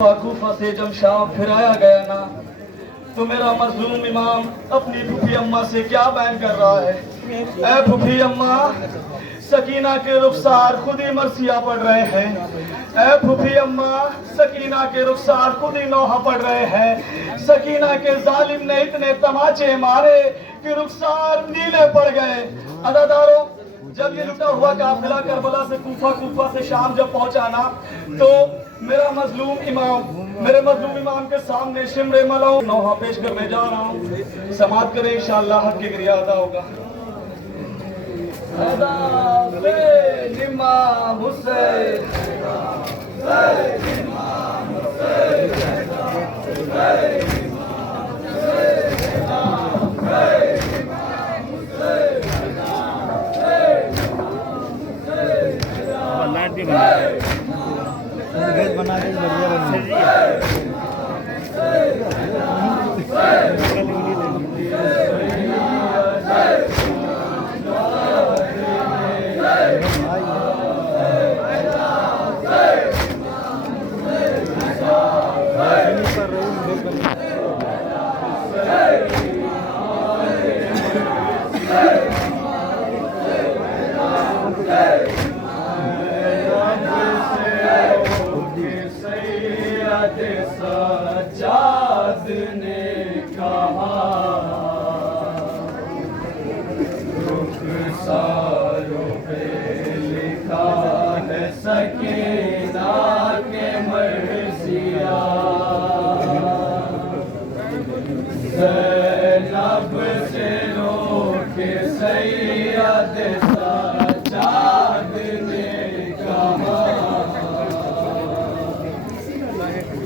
कूफा से जब शाम फिराया गया ना, तो मेरा मजलूम इमाम अपनी फूफी अम्मा से क्या बयान कर रहा है। ऐ फूफी अम्मा, सकीना के रुखसार खुद ही मरसिया पढ़ रहे हैं। ऐ फूफी अम्मा, सकीना के रुखसार खुद ही नौहा पढ़ रहे हैं। सकीना के जालिम ने इतने तमाचे मारे कि रुखसार नीले पड़ गए। अदादारों, जब ये लुटा हुआ काफिला करबला से कूफा से शाम जब पहुंचा ना, तो मेरे मजलूम इमाम के सामने शिमरे मलाओ नौहा पेश करने जा रहा हूँ। समात करें इंशाअल्लाह, हक की क्रिया अदा होगा। इमाम हुसैन, बना के बढ़िया सज्जाद ने कहा, रुखसारों पे लिखा है सकीना के मर्सिया। ज़ैनब से रोके सैयद सज्जाद ने कहा,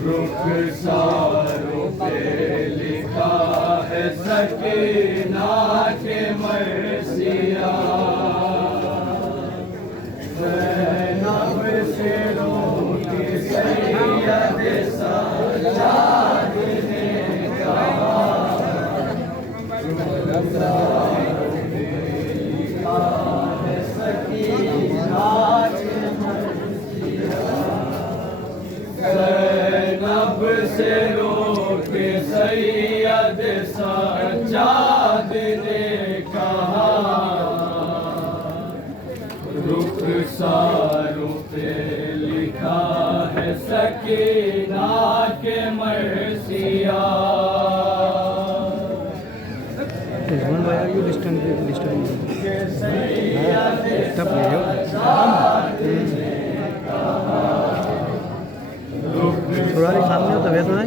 रुखसारों पे लिखा है सकीना के मर्सिया। ज़ैनब से रोके सैयद सज्जाद ने कहा, रुखसारों पे लिखा है सकीना के मर्सिया। ज़ैनब से रोके सैयद सज्जाद ने कहा, रुखसारों पे लिखा है सकीना के मर्सिया। थोड़ा सामने होता है थोड़ा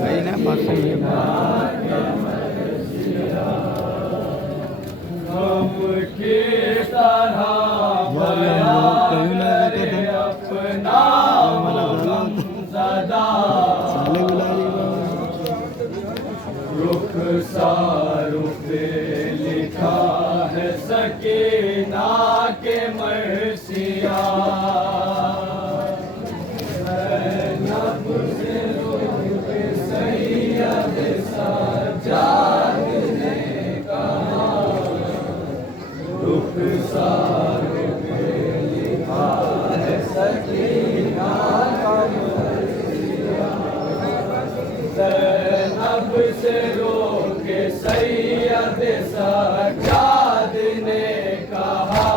ही ना पास से हम की तरह अपना ज़दा, रुखसारों पे लिखा है सकीना के मर्सिया। सज्जाद ने कहा, रुखसारों पे लिखा है सकीना का मर्सिया। ज़ैनब से रोके सैयद सज्जाद ने कहा,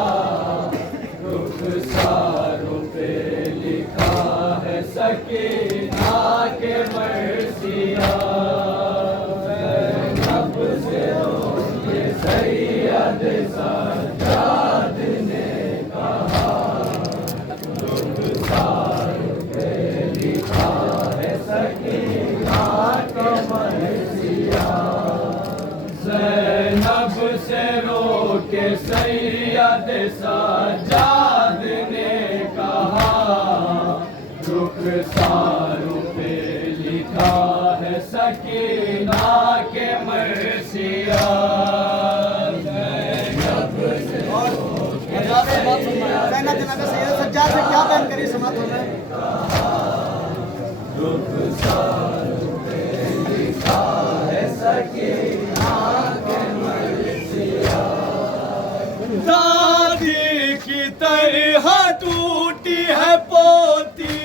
रुखसारों पे लिखा है सकीना के मर्सिया। सैयद सज्जाद ने कहा, रुखसारों पे लिखा है सकीना का मर्सिया। ज़ैनब से रोके सैयद सज्जाद ने कहा, रुखसारों पे लिखा है सकीना के मर्सिया। सज्जाद से क्या बयान करिए समाप्त हो गए। रुखसारों पे लिखा है सकीना के मर्सिया। दादी की तरह टूटी है पोती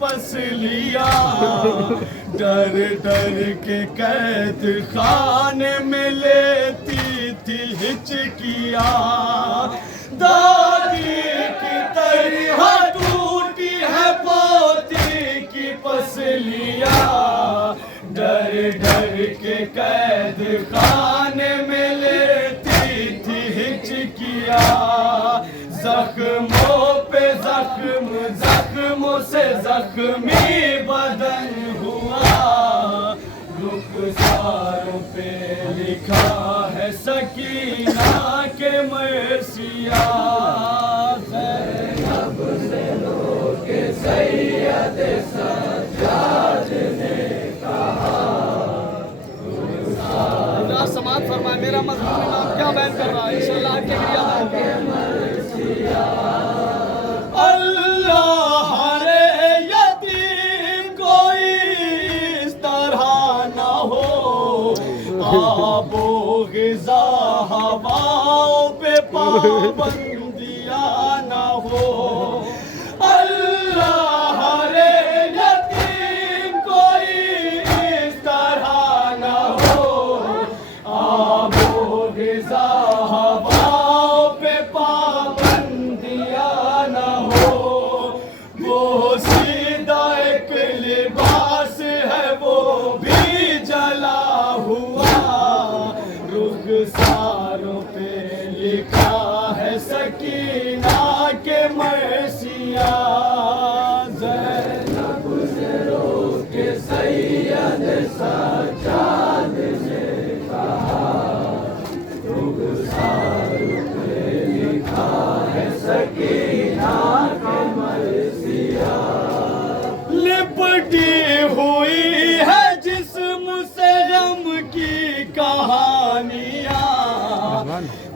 पसलियां डर डर के कैद खाने में लेती थी हिचकियां दादी की तरह टूटी है पोती की पसलियां डर डर के कैद खाने में लेती थी हिचकियां जख्मों पे जख्म जख्मों से जख्मी बदन हुआ रुखसारों पे लिखा है सकीना के मर्सिया ज़ैनब से रोके सैयद सज्जाद ने कहा समाज फरमाए मेरा मजहब इमाम क्या बयान कर रहा है इंशाअल्लाह आगे अल्लाह रे यतीम कोई इस तरह ना हो आबो ग़िज़ा हवाओं पे पाबंदियां ना हो अल्लाह रे यतीम कोई इस तरह ना हो आबो ग़िज़ा हवाओं पे पाबंदियां ना हो वो सीधा एक लिबास है वो भी जला हुआ रुखसारों पे लिखा है सकीना के मर्सिया ज़ैनब से रोके सैयद सज्जाद ने कहा रुखसारों पे लिखा है सकीना के मर्सिया लिपटी हुई है जिस्म से गम की कहानियां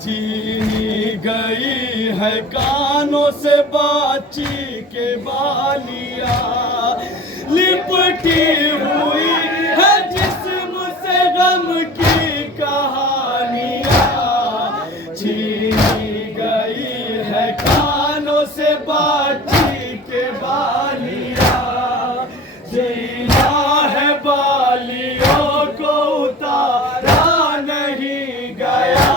छीनी गई है कानों से बाची के बालियां लिपटी हुई है जिस्म से गम की कहानियां छीनी गई है कानों से बाची के बालियां जीना है बालियों को उतारा नहीं गया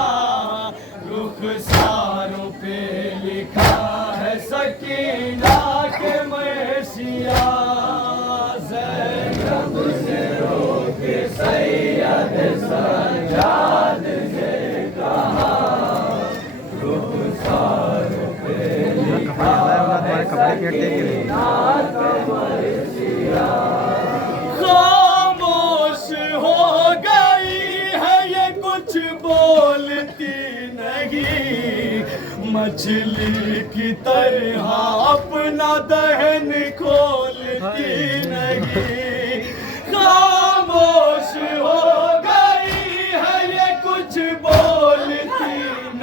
रुखसारों पे लिखा है सकीना के मर्सिया ज़ैनब से रोके सैयद सज्जाद ने कहा रुखसारों पे लिखा है सकीना के मर्सिया खामोश हो गई है ये कुछ बोलती नहीं मछली की तरह अपना दहन खोलती नहीं खामोश हो गई है ये कुछ बोलती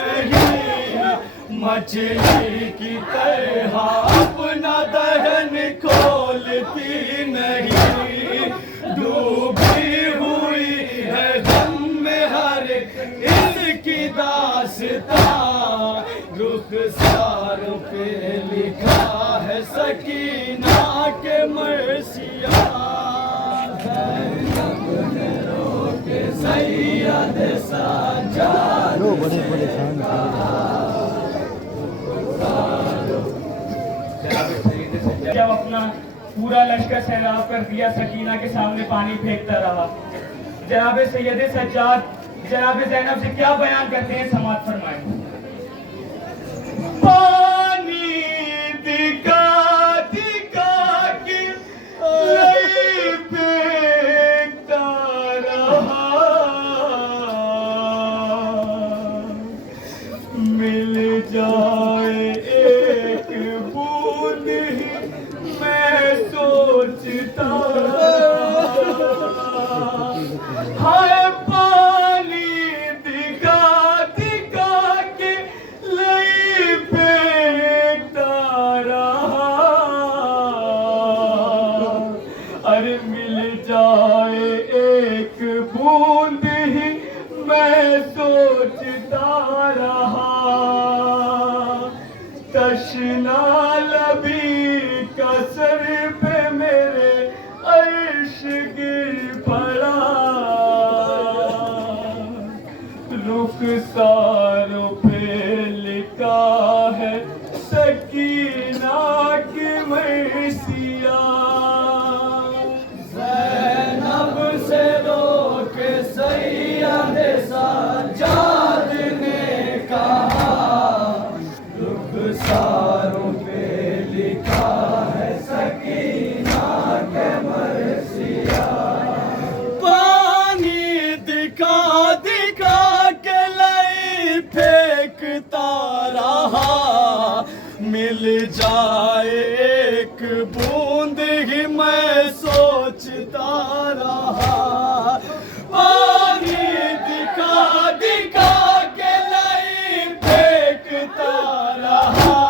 नहीं मछली की तरह अपना दहन खोलती नहीं डूबी हुई है गम में हर इसकी दास्तां रुखसारों पे लिखा है सकीना के मर्सिया ज़ैनब ने रोके सैयद सज्जाद बड़े शान जब अपना पूरा लश्कर सैलाब कर दिया सकीना के सामने पानी फेंकता रहा जनाब सैयद सज्जाद जनाब ज़ैनब से क्या बयान करते हैं समाज फरमाए पानी दिखा दिखा के फेंकता रहा मिल जाए एक बूंद ही मैं सोचता हाय पानी दिखा दिखा के लई फेंकता रहा अरे मिल जाए एक बूंद ही मैं सोचता रहा तशना लबी का सर पे सिया ज़ैनब से रोक सैयद सज्जाद ने कहा रुखसारों पे लिखा है सकीना के मरसिया पानी दिखा दिखा के लाई फेंकता रहा मिल जाए एक बूंद ही मैं सोचता रहा पानी दिखा दिखा के लाई फेंकता रहा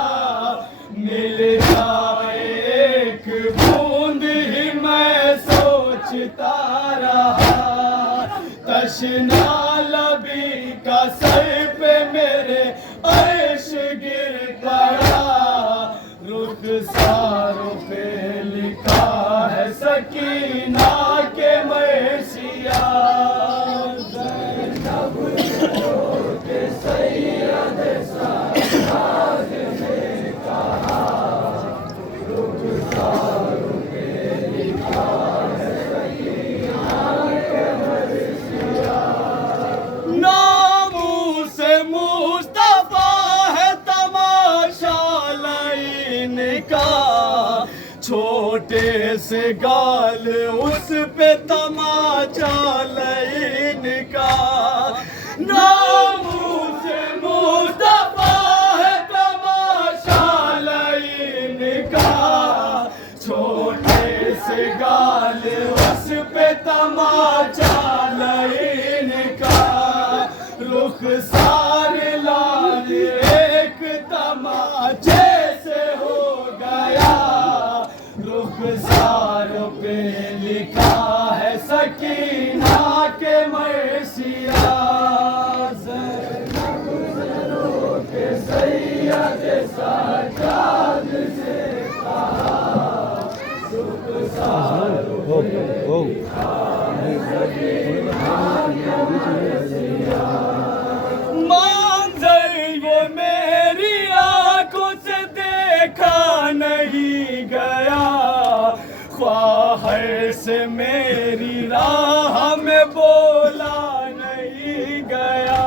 मिल जाए एक बूंद ही मैं सोचता रहा तशना लबी का सर पे मेरे अर्श गिर पड़ा रुखसारों पे लिखा है सकीना के मरसिया ज़ैनब के सैयद सज्जाद ने कहा रुखसारों पे लिखा है सकीना के मरसिया नामू से मुस्तफा है तमाशा लाइन का छोटे से गाल उस पे तमाचा लाइन का नामू से मुस्तफा है तमाशा लाइन का छोटे से गाल उस पे तमाचा लाइन का रुखसार लाल एक तमाचे से हो गया रुखसार पे लिखा है सकीना के मरसिया ज़ैनब के सैयद सज्जाद से कहा रुखसार पे लिखा है सकीना के मरसिया मंजर वो मेरी आंखों से देखा नहीं गया ख्वाहिश से मेरी राह में बोला नहीं गया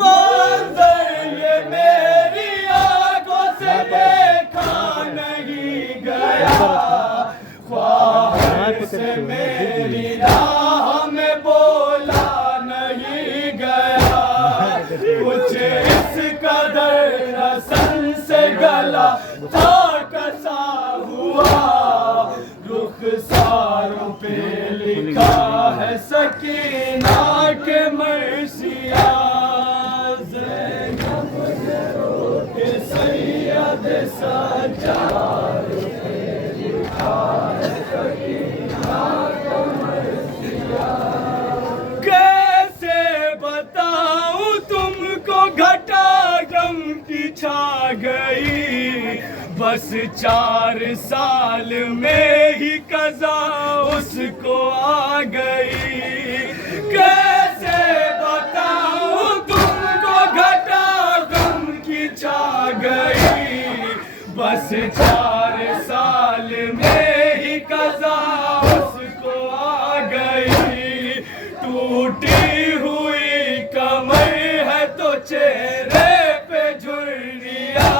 मंजर ये मेरी आंखों से देखा नहीं गया ख्वाहिश से मेरी राह में बोला नहीं गया कुछ इस कदर रसन से गला था कसा हुआ रुखसारों पे लिखा है सकीना के मरसिया ज़ैनब के सैयद सज्जाद पे लिखा है सकीना के मरसिया कैसे बताऊं तुमको घटा गम की छा गई बस 4 साल में ही कज़ा उसको आ गई कैसे बताऊं तुमको घटा गम की छा गई बस 4 साल में ही कज़ा उसको आ गई टूटी हुई कमर है तो चेहरे पे झुर्रिया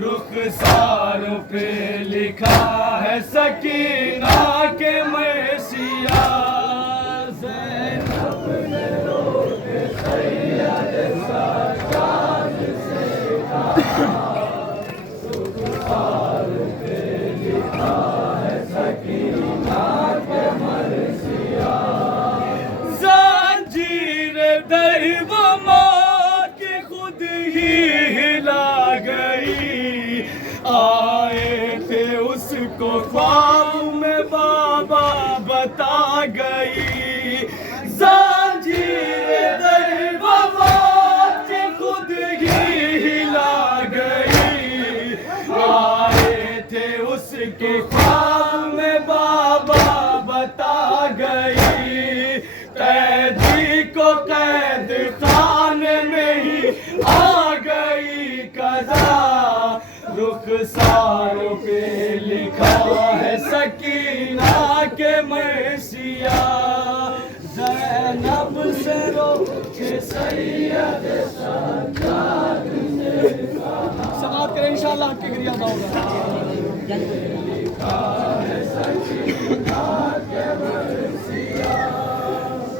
रुखसारों पे लिखा है सकीना के मरसिया ज़ैनब ने रोक सैयद सज्जाद से कहा रुखसारों पे लिखा है सकीना के मरसिया ज़ंजीर दर वो मौत खुद ही हिला गई आए थे उसको ख्वाब में बाबा बता गई ज़ंजीर दर वो मौत खुद ही हिला गई आए थे उसके ख्वाब में बाबा बता गई कैदी को कैद खाने में ही आ गई कज़ा रुखसारों पे लिखा है सकीना के मर्सिया ज़ैनब से रो के सैयद सज्जाद ने समाप्त करें इंशाअल्लाह के गिरिया होगा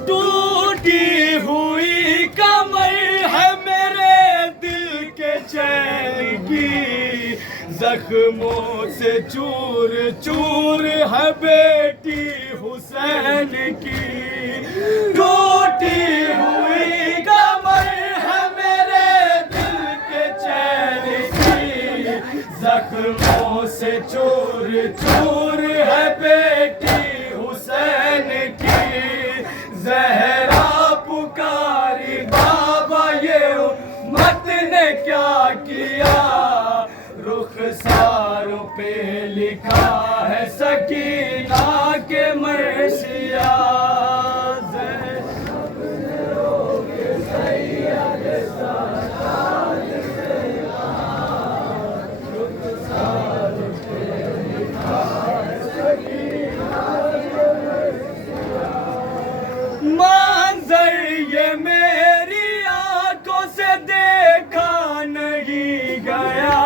टूटी हुई कमर है मेरे दिल के चैन की जख्मों से चूर चूर है बेटी हुसैन की टूटी हुई कमर है मेरे दिल के चैन की जख्मों से चूर चूर है बेटी हुसैन की ज़हरा पुकारी बाबा ये उम्मत ने क्या किया रुखसारों पे लिखा है सकीना के मर्सिया मंजर ये मेरी आंखों से देखा नहीं गया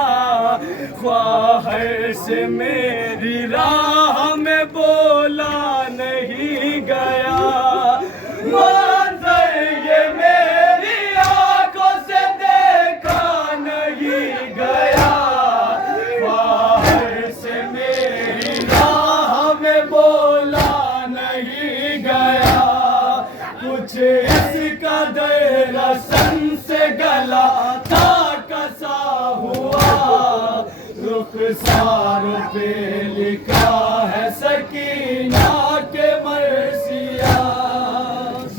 ख्वाहिश से मेरी राह में बोला नहीं गया मंजर ये मेरी आंखों से देखा नहीं गया ख्वाहिश से मेरी राह में बोला नहीं गया कुछ इसका रसन से गला था कसा हुआ रुखसारों पे लिखा है सकीना के मर्सिया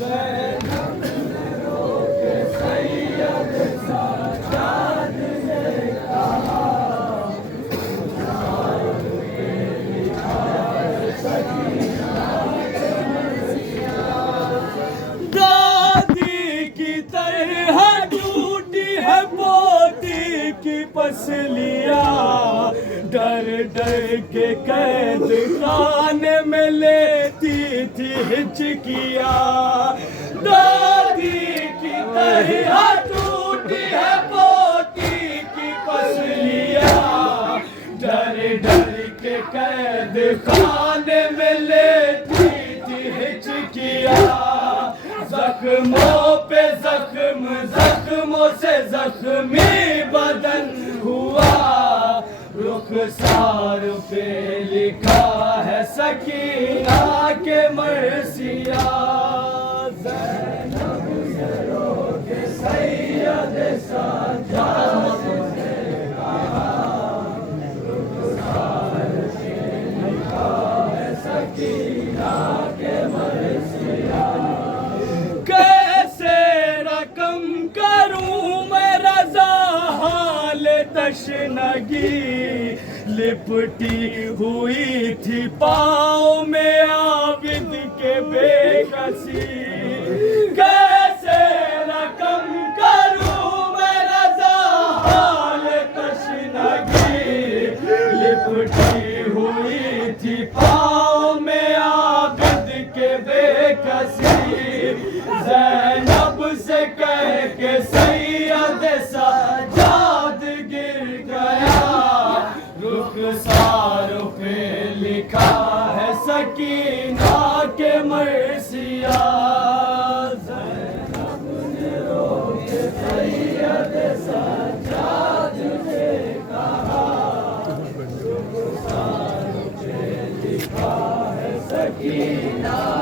ज़ैनब ने रो के सैयद सज्जाद ने कहा रुखसारों पे लिखा है सकीना के मर्सिया दादी की तरह टूटी है पोती की पसलियां डर डर के कैद खाने में लेती थी हिचकिया दादी की तरह टूटी है पोती की पसलियां डर डर के कैद खाने में लेती थी हिचकिया जख्मों पे जख्म जख्मों से जख्मी बदन हुआ रुखसार पे लिखा है सकीना के मर्सिया ज़ैनब से रो के सैयद सज्जाद ने कहा रुखसार पे लिखा है सकीना के मर्सिया कैसे रकम करूं मैं रज़ा हाल तशनगी लिपटी हुई थी पाँव में आबिद के बेकसी कैसे रकम करूं मैं रज़ा हाल तशनगी लिपटी हुई थी पाँव में आबिद के बेकसी ज़ैनब से कह के सैयद सज्जाद गिर गया रुखसार पे लिखा है सकीना के मर्सिया ज़ैनब ने रो के सैयद सज्जाद ने कहा रुखसार पे लिखा है सकीना